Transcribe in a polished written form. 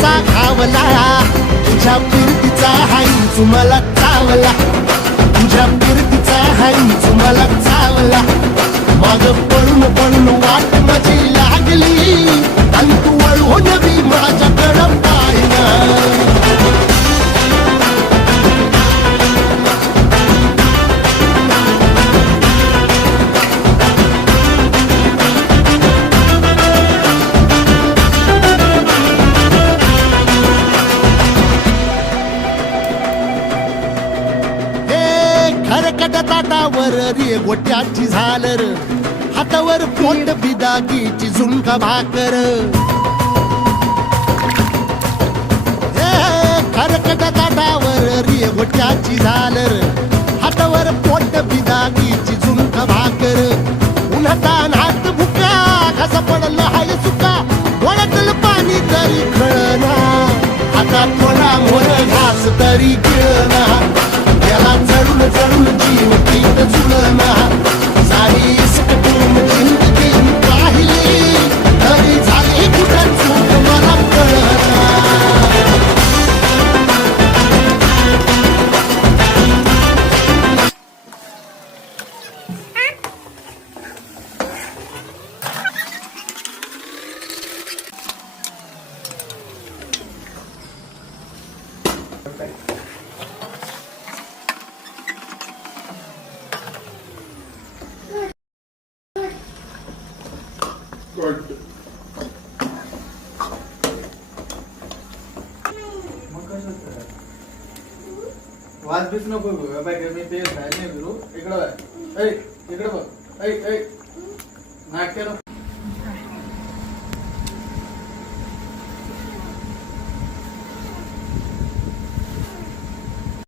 कसा घावला तुझ्या फिरतीचा हाईच मला चावला तुझ्या फिरतीचा हाईच मला चावला माग पळून पळून वाट माझी लागली आणि तू वळून बी माझ्याकडं पाहिना ताटावर रे गोट्याची झालर हातावर पोट बिदागीची झुणका भाकर खरकट ताटावर रे गोट्याची झालर हातावर पोट बिदागीची झुणका भाकर उन्हातान हात भुका कसा पडलं हाय सुका वळतल पाणी तरी कळना आता थोडा मोर घास तरी गिळना त्याला चढून चढून जीव पीत जुळना सारी सकटून जिंदगी पाहिली तरी झाली कुठं चूक मला कळना वाज बीच नको मी ते नाही इकडं बघ नाट्य